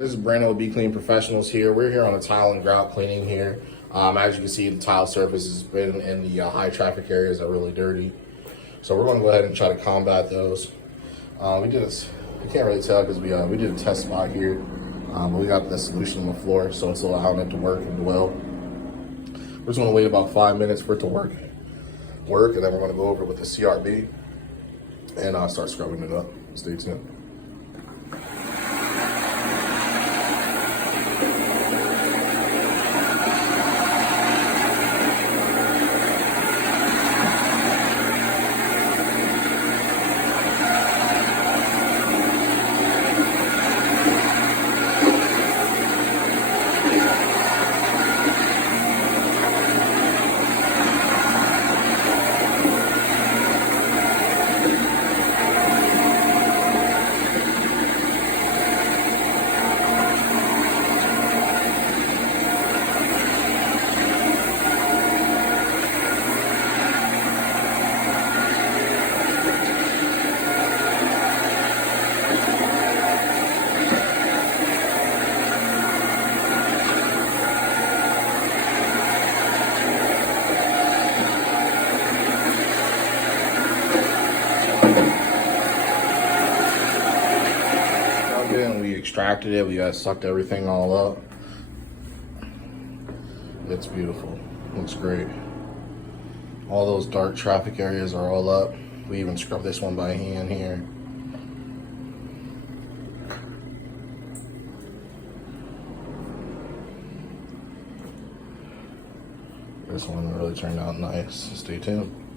This is Brandon with Be Clean Professionals here. We're here on a tile and grout cleaning here. As you can see, the tile surface has been in the high traffic areas are really dirty. So we're going to go ahead and try to combat those. We did this, you can't really tell because we did a test spot here. But we got the solution on the floor, so it's allowing it to work and well. We're just going to wait about 5 minutes for it to work, and then we're going to go over it with the CRB and start scrubbing it up. Stay tuned. And we extracted it. We sucked everything all up. It's beautiful. Looks great. All those dark traffic areas are all up. We even scrubbed this one by hand here. This one really turned out nice. Stay tuned.